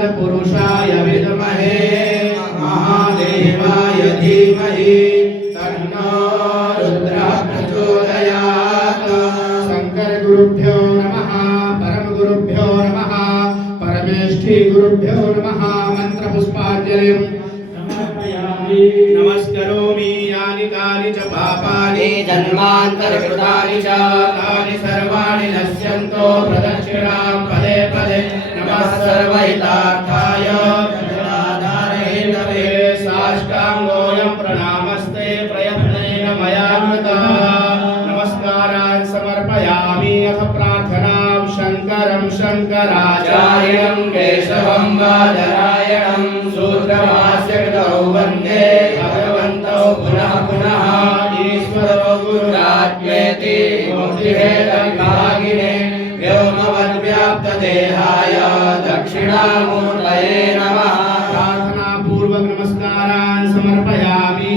पुरुषाय विद्महे महादेवाय धीमहि तन्नो रुद्रः प्रचोदयात्। शंकर गुरुभ्यो नमः, परम गुरुभ्यो नमः, परमेष्ठी गुरुभ्यो नमः। मंत्र पुष्पांजलिं समर्पयामि। नमस्करोमि यानि कानि च पापानि जन्मान्तरकृतानि च तानि सर्वाणि नश्यन्तो प्रदक्षिणां पदे पदे। नमः सर्वहितार्थाय जगदाधारहेतवे साष्टाङ्गोऽयं प्रणामस्ते प्रयत्नेन मया कृतः। नमस्कारान् समर्पयामि। अथ प्रार्थनां शङ्करं शङ्कराचार्यं केशवं बादरायणं सूत्रभास्य कृतौ वन्दे भगवन्तौ पुनः पुनः। ईश्वरो गुरुरात्मेति मूर्तिभेदविभागिने व्योमवद्व्याप्तदेहाय दक्षिणामूर्तये नमः। प्रार्थनापूर्वक नमस्कारान् समर्पयामि।